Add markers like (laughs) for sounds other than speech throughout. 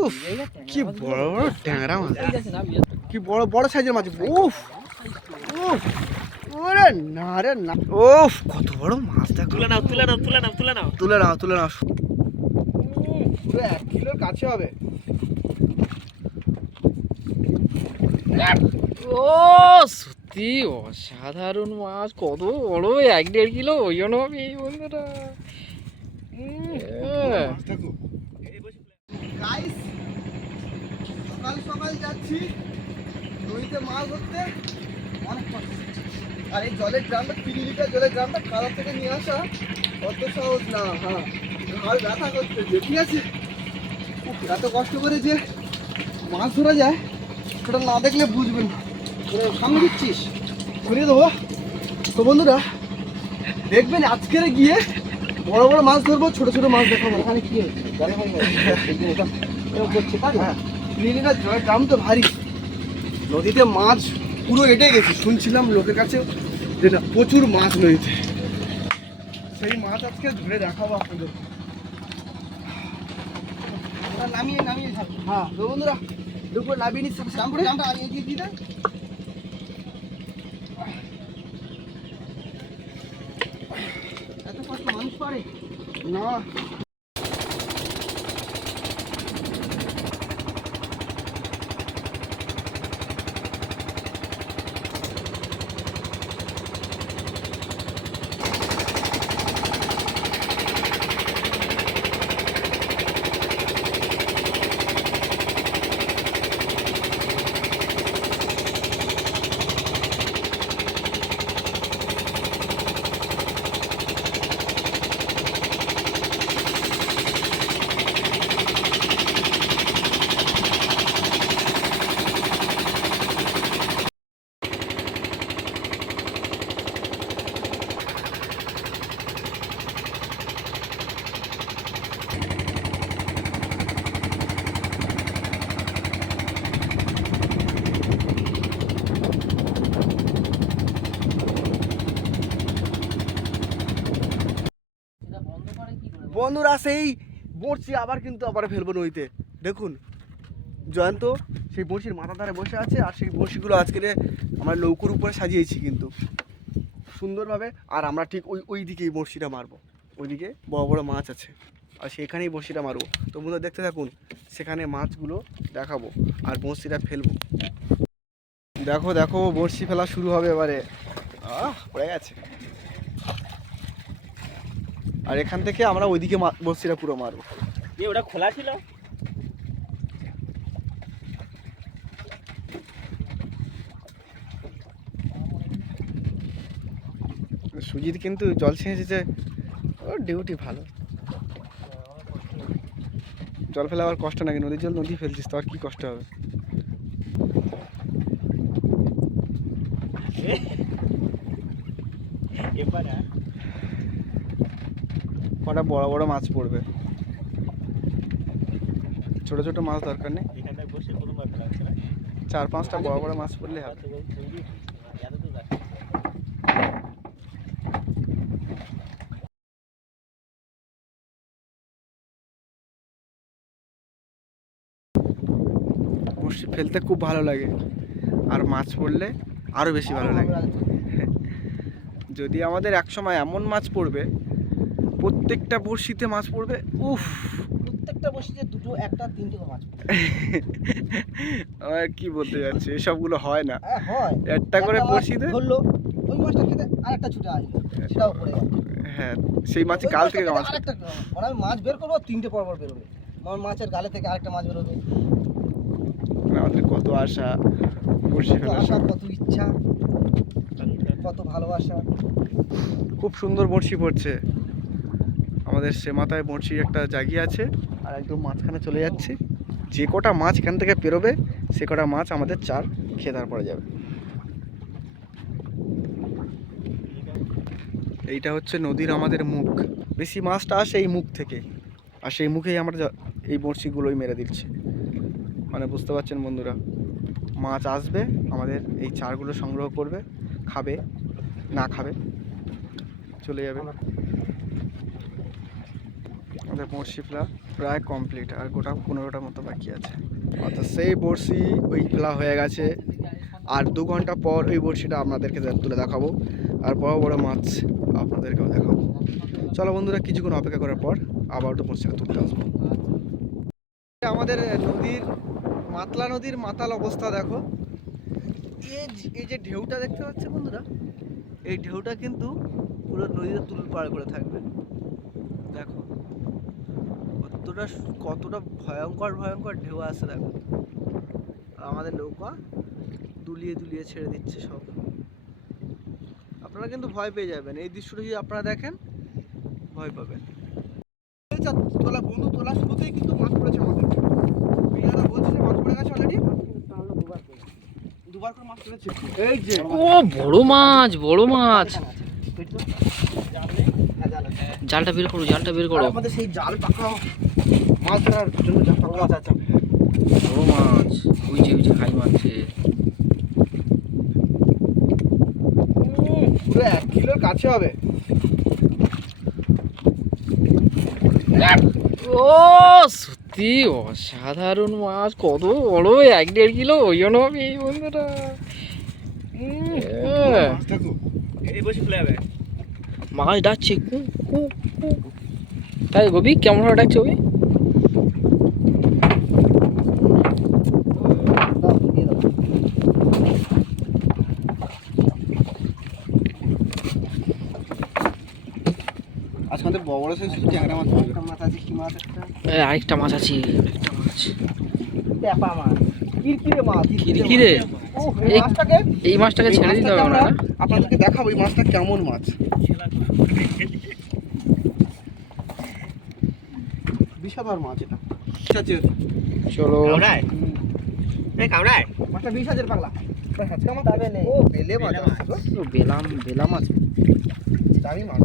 উফ কি বড় বড় ট্যাংরা মাছ। কি বড় বড় সাইজের মাছ। উফ উফ ওরে না রে না। উফ কত বড় মাছ দেখো। তুলে নাও তুলে নাও তুলে নাও তুলে নাও। তুলে নাও তুলে নাও। পুরো এক কিলোর কাছে হবে। ও সত্যি অসাধারণ মাছ। কত বড় এক দেড় কিলো ওই জন্য আমি এই বন্ধুরা। গাইস সকাল সকাল যাচ্ছি। নদীতে মাছ ধরতে। অনেক কষ্ট। আর এই জলের ড্রামটা, তিন লিটার জলের ড্রামটা খারাপ থেকে নিয়ে আসা অত সহজ না হ্যাঁ। ঘাড় ব্যথা করতে ঠিক আছে। এত কষ্ট করে যে মাছ ধরা যায়, সেটা না দেখলে বুঝবেন না। সামনে দিচ্ছিস। ঘুরিয়ে দেবো। তো বন্ধুরা, দেখবেন আজকের গিয়ে বড় বড় মাছ ধরবো ছোট ছোট মাছ দেখাবো। এখানে কি হচ্ছে করছে তাই লিলিটা জলের ড্রাম তো ভারী। নদীতে মাছ পুরো এটে গেছে। শুনছিলাম লোকের কাছে যে না প্রচুর মাছ নদীতে সেই মাছ আজকে ধরে দেখাবো আপনাদের। নামিয়ে নামিয়ে হ্যাঁ বন্ধুরা দুপুর নামিয়ে নিচ্ছে আনিয়ে দিয়ে দিতে এত কষ্ট মানুষ বন্ধুরা, সেই বড়শি আবার কিন্তু আবার ফেলব নইতে দেখুন, জয়ন্ত সেই বড়শির মাথা ধারে বসে আছে আর সেই বড়শিগুলো আজকে আমরা নৌকোর উপরে সাজিয়েছি কিন্তু। সুন্দরভাবে, আর আমরা ঠিক ওই ওই দিকেই বড়শিটা মারবো। ওইদিকে বড় বড় মাছ আছে। আর সেখানেই বড়শিটা মারবো। তো বন্ধুরা, দেখতে থাকুন, সেখানে মাছগুলো দেখাবো আর বড়শিটা ফেলব। দেখো দেখো, বড়শি ফেলা শুরু হবে এবারে। আহ, পড়ে গেছে। আর এখান থেকে আমরা ওইদিকে বড়শিটা পুরো মারবো। ওটা খোলা ছিল? সুজিত কিন্তু জল ছেঁচেছে ওর ডিউটি ভালো। জল ফেলে আবার কষ্ট নাকি? নদীর জল নদী ফেলছিস তো আর কি কষ্ট হবে? এবার কটা বড় বড় মাছ পড়বে? ছোট ছোট মাছ দরকার নেই? চার পাঁচটা বড় বড় মাছ পড়লে হবে। বড়শি ফেলতে খুব ভালো লাগে। আর মাছ পড়লে আরও বেশি ভালো লাগে। যদি আমাদের এক সময় এমন মাছ পড়বে প্রত্যেকটা বড়শিতে মাছ পড়বে? উফ। প্রত্যেকটা বসিতে দুটো একটা তিনটে মাছ। (laughs) আমার কি বলতে যাচ্ছে? এসবগুলো হয় না। হ্যাঁ হয়। একটা করে বড়শিতে? ধরলো ওই মাছটা খেতে আরেকটা ছুটে আসবে সেটাও পড়ে হ্যাঁ সেই মাছ গাল থেকে মাছ আরেকটা মানে আমি মাছ বের করব তিনটে পর পর বেরোবে। আমার মাছের গালে থেকে আরেকটা মাছ বেরোবে। আমাদের কত আশা বড়শি ফেলার আশা কত ইচ্ছা কত ভালোবাসা। খুব সুন্দর বড়শি পড়ছে। আমাদের সে মাথায় বড়শির একটা জাগিয়ে আছে আর একদম মাঝখানে চলে যাচ্ছে। যে কটা মাছ এখান থেকে পেরোবে, সে কটা মাছ আমাদের চার খেয়ে তারপরে যাবে। এইটা হচ্ছে নদীর আমাদের মুখ। বেশি মাছটা আসে এই মুখ থেকে। আর সেই মুখেই আমরা এই বড়শিগুলোই মেরে দিচ্ছে। মানে বুঝতে পারছেন বন্ধুরা? মাছ আসবে, আমাদের এই চারগুলো সংগ্রহ করবে, খাবে, না খাবে, চলে যাবে। আমাদের বড়শি ফেলা প্রায় কমপ্লিট আর গোটা পনেরোটার মতো বাকি আছে। অর্থাৎ সেই বড়শি ওই ফেলা হয়ে গেছে। আর দু ঘণ্টা পর ওই বড়শিটা আপনাদেরকে তুলে দেখাবো। আর বড় বড় মাছ আপনাদেরকেও দেখাবো। চলো বন্ধুরা, কিছুক্ষণ অপেক্ষা করার পর আবার ওটা বড়শিটা তুলতে আসব। আমাদের নদীর, মাতলা নদীর মাতাল অবস্থা দেখো। এই যে ঢেউটা দেখতে পাচ্ছে বন্ধুরা? এই ঢেউটা কিন্তু পুরো নদীতে তুল পার করে থাকবে। দেখো। কতটা কতটা ভয়ঙ্কর ভয়ঙ্কর ঢেউ আসছে দেখো। আমাদের নৌকা দুলিয়ে দুলিয়ে ছেড়ে দিচ্ছে সব। আপনারা কিন্তু ভয় পেয়ে যাবেন। এই দৃশ্যটা যদি আপনারা দেখেন ভয় পাবেন। তোলা বন্ধু তোলা শুরুতেই কিন্তু মাছ পড়েছে আমাদের। বিয়াদা বলছে মাছ পড়ে গেছে অলরেডি দুবার করে মাছ পড়েছে। এই যে ও বড় মাছ বড় মাছ। জালটা বের করো জালটা বের করো। আমাদের সেই জাল পাকা মাছ ধরার জন্য জাল পাকা আছে আচ্ছা। বড় মাছ ওই যে ওই যে খাই মারছে। পুরো এক কিলোর কাছে হবে। ও সত্যি অসাধারণ মাছ কত বড় এক দেড় কিলো ওই জন্য হবে এই বন্ধুরা মাছ ডাকছে কু কু কু। তাই গবি কেমন ভাবে ডাকছে শুধু ট্যাংরা মাছ। আছে কি মাছ একটা? আরেকটা মাছ আছে। আরেকটা মাছ। কিরকিরে মাছ কিরকিরে ও এই- মাছটাকে এই মাছটাকে ছেড়ে দিতে হবে আমরা আপনাদেরকে দেখাবো এই মাছটা কেমন মাছ। বিষাদার মাছ এটা। ঠিক আছে। চলো। কামড়ায়? এই কামড়ায়? মাছটা বিশ হাজার পাগলা। বেলে মাছ বেলে বেলাম বেলাম আছে দামি মাছ।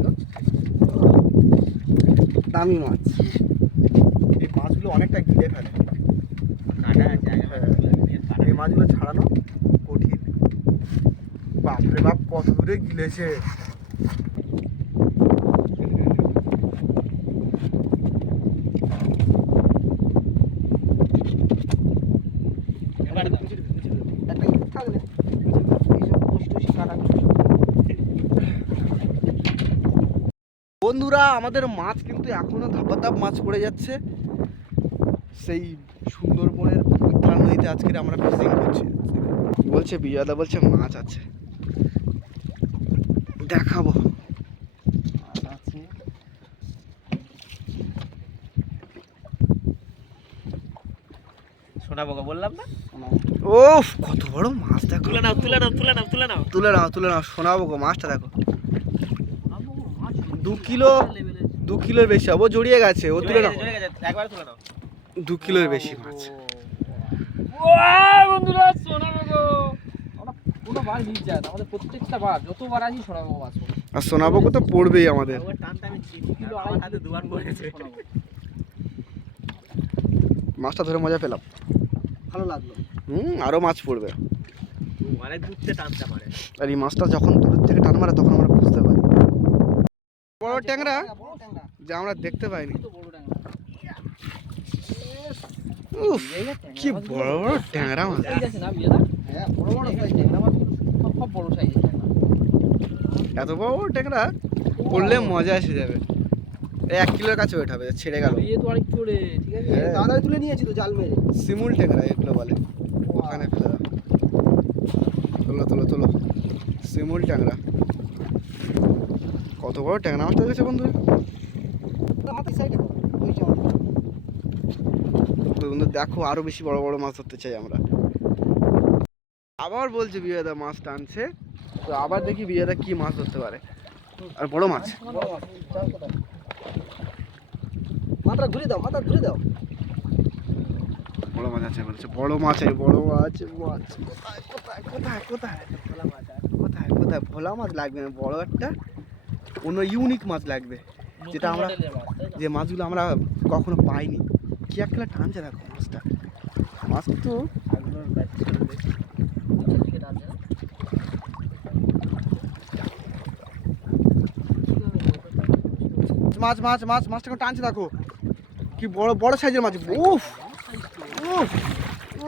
দামি মাছ। এই মাছগুলো অনেকটা গিলে ফেলে। কাটা আছে আগে এই মাছগুলো ছাড়ানো কঠিন। বাপরে বাপ, কত দূরে গিলেছে। বন্ধুরা, আমাদের মাছ কিন্তু এখনও ধাপা ধাপ মাছ পড়ে যাচ্ছে। সেই সুন্দরবনের মাতলা নদীতে আজকে আমরা ফিশিং করছি। বলছে? বিজয়দা বলছে মাছ আছে। দেখাবো। আছে শোনাবো বললাম না? ও কত বড় মাছ দেখো। তুলে নাও তুলে নাও তুলে নাও তুলে নাও। তুলে নাও তুলে নাও শোনাবো গো মাছটা দেখো। দু কিলো দু কিলোর বেশি হবে জড়িয়ে গেছে ও তুলে নাও। একবার তুলে নাও। দু কিলোর বেশি মাছ। বন্ধুরা শোনাবো গো। আমরা কোনো বার মিস যায় না আমাদের প্রত্যেকটা বার যতবার আসি শোনাবো মাছ আর তো পড়বেই আমাদের। মাছটা ধরে মজা পেলাম। ভালো লাগল। হুম আরও মাছ পড়বে। অনেক দূর থেকে টানতে পারে। আর এই মাছটা যখন দূর থেকে টান মারে তখন আমরা বুঝতে পারি। বড় ট্যাংরা বড় ট্যাংরা। যা আমরা দেখতে পাইনি। উফ কি বড় বড় ট্যাংরা মাছ হ্যাঁ বড় বড় ট্যাংরা মাছ বড় সাইজের ট্যাংরা এত বড় বড় ট্যাংরা পড়লে মজা এসে যাবে এক কিলোর কাছে ওয়েট হবে ছেড়ে গেল বিয়ে তো অনেক পড়ে ঠিক আছে হ্যাঁ। তুলে নিয়েছি তো জাল মেরে সিমুল ট্যাংরা এগুলো বলে ওখানে ফেলে দাও তোলো তোলো তোলো সিমুল ট্যাংরা কত বড় ট্যাংরা মাছটা দেখেছে বন্ধু আমাদের সাইডে ওই যে আমাদের তো বন্ধু দেখো আরও বেশি বড় বড় মাছ ধরতে চাই আমরা। আবার বলছে বিয়েদা মাছ টানছে। তো আবার দেখি বিয়েদা কি মাছ ধরতে পারে। আর বড় মাছ। মাথা ঘুরে দাও মাথা ঘুরে দাও। বড় মাছ আছে বলছে বড় মাছ আছে বড় মাছ মাছ। কোথায় কোথায় কোথায় কোথায়? কোথায় কোথায়? ভোলা মাছ লাগবে না বড় একটা অন্য ইউনিক মাছ লাগবে। যেটা আমরা যে মাছগুলো আমরা কখনো পাইনি। কি একটা টানছে দেখো মাছটা মাছ কিন্তু মাছ মাছ মাছ মাছটা কেমন টানছে দেখো? কি বড় বড় সাইজের মাছ। উফ উফ।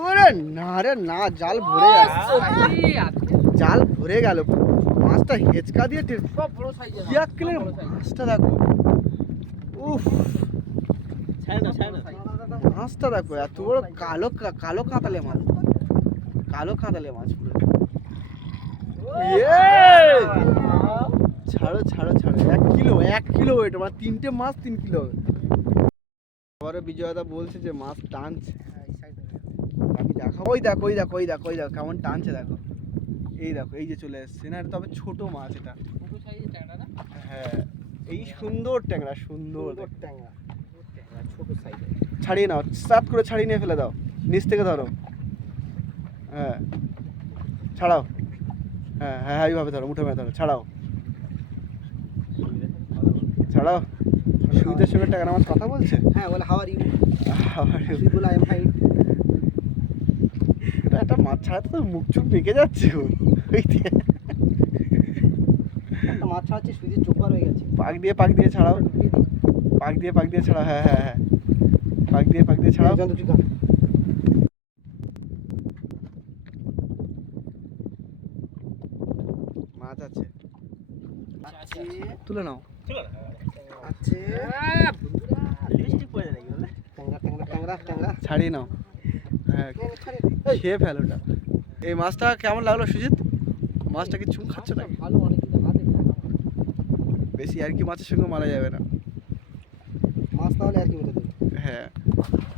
ওরে না রে না জাল ভরে গেল। জাল ভরে গেল মাছটা হেঁচকা দিয়ে বড় সাইজের মাছটা দেখো। উফ। মাছটা দেখো এত বড় কালো কালো কাঁতালে মাছ। কালো কাঁতালে মাছ পুরো। ইয়ে! ছাড়ো ছাড়ো ছাড়ো এক কিলো এক কিলো ওয়েট আমার তিনটে মাছ তিন কিলো পরে বিজয়দা বলছে যে মাছ টানছে। আমি দেখো ওই দেখো ওই দেখো ওই দেখো ওই দেখো কেমন টানছে দেখো। এই দেখো এই যে চলে এসছে। না তবে ছোট মাছ এটা। ট্যাংরা না? হ্যাঁ এই সুন্দর ট্যাংরা সুন্দর ট্যাংরা। ছাড়িয়ে নাও সাত করে ছাড়িয়ে নিয়ে ফেলে দাও নিচ থেকে ধরো। হ্যাঁ ছাড়াও। হ্যাঁ হ্যাঁ হ্যাঁ এইভাবে ধরো মুঠো মেয়ে ধরো ছাড়াও। ছাড়াও। সুইদের সঙ্গে টাকা আমার কথা বলছে? হ্যাঁ বলে হাওয়ার ইউ আবার তুই বলে আই এম ফাইন এটা একটা মাছ ছাড়াতে তো মুখ চুখ বেঁকে যাচ্ছে। ওই দিয়ে একটা মাছ ছাড়াচ্ছে সুইদের চোখ হয়ে গেছে। পাক দিয়ে পাক দিয়ে ছাড়াও। পাক দিয়ে পাক দিয়ে ছাড়াও হ্যাঁ হ্যাঁ হ্যাঁ। পাক দিয়ে পাক দিয়ে ছাড়াও। ঠিক আছে। মাছ আছে। তুলে নাও। আছে। ছাড়িয়ে নাও। হ্যাঁ খেয়ে ফেল ওটা। এই মাছটা কেমন লাগল সুজিত? মাছটা কি চুম খাচ্ছে নাকি। বেশি আর কি মাছের সঙ্গে মারা যাবে না। মাছ তাহলে আর কি দেবে হ্যাঁ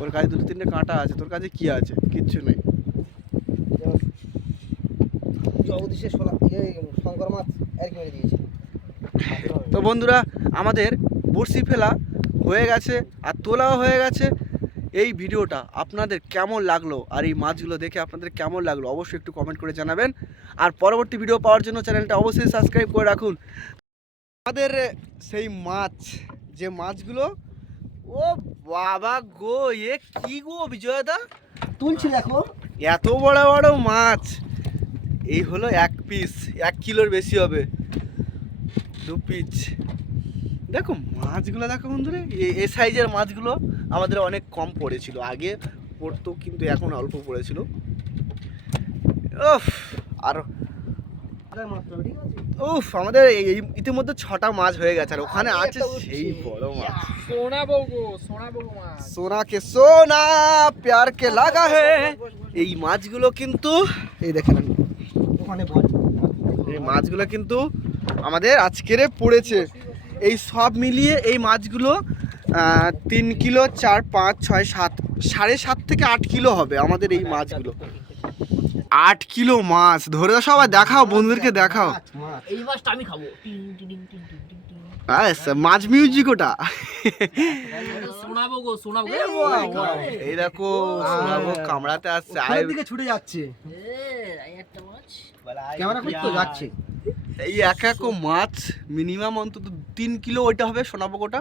ওর কাছে দুটো তিনটে কাঁটা আছে তোর কাছে কি আছে? কিচ্ছু নেই। জগদীশের সোনা শঙ্কর মাছ আর কি মেরে দিয়েছে? তো বন্ধুরা আমাদের বড়শি ফেলা হয়ে গেছে আর তোলাও হয়ে গেছে। এই ভিডিওটা আপনাদের কেমন লাগল? আর এই মাছগুলো দেখে আপনাদের কেমন লাগল? অবশ্যই একটু কমেন্ট করে জানাবেন। আর পরবর্তী ভিডিও পাওয়ার জন্য চ্যানেলটা অবশ্যই সাবস্ক্রাইব করে রাখুন। আমাদের সেই মাছ যে মাছগুলো ও বাবা গো এ কি গো বিজয়দা? তুলছি দেখো। এত বড় বড় মাছ। এই হলো এক পিস এক কিলোর বেশি হবে। দু পিস দেখো মাছগুলো দেখো বন্ধুরে এ- সাইজের মাছগুলো আমাদের অনেক কম পড়েছিল। আগে পড়তো কিন্তু এখন অল্প পড়েছিল। উফ আর আরে মাছ তো ঠিক আছে উফ আমাদের ইতিমধ্যে ছটা মাছ হয়ে গেছে আর ওখানে আছে। সেই বড় মাছ। সোনা বউ গো সোনা বউ মাছ। সোনা কে সোনা প্যার কে লাগা হে। এই মাছগুলো কিন্তু এই দেখেন ওখানে এই মাছগুলো কিন্তু আমাদের আজকের পড়েছে। এই সব মিলিয়ে এই মাছগুলো তিন কিলো চার পাঁচ ছয় সাত সাড়ে সাত থেকে আট কিলো হবে আমাদের এই মাছগুলো। আট কিলো মাছ। ধরে দাও সবাই দেখাও বন্ধুদেরকে দেখাও। এই মাছটা আমি খাব। আচ্ছা, মাছ মিউজিক ওটা। সোনা গো সোনা এই দেখো শোনাবো কামড়াতে আসছে। দিকে ছুটে যাচ্ছে। একটা মাছ। ক্যামেরা যাচ্ছে। এই এক এক মাছ মিনিমাম অন্তত তিন কিলো ওইটা হবে সোনাপোকোটা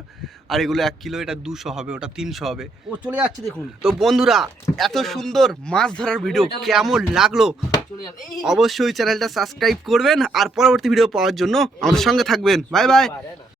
আর এগুলো এক কিলো এটা দুশো হবে ওটা তিনশো হবে। ও চলে যাচ্ছে দেখুন। তো বন্ধুরা এত সুন্দর মাছ ধরার ভিডিও কেমন লাগল? অবশ্যই চ্যানেলটা সাবস্ক্রাইব করবেন আর পরবর্তী ভিডিও পাওয়ার জন্য আমাদের সঙ্গে থাকবেন। Bye bye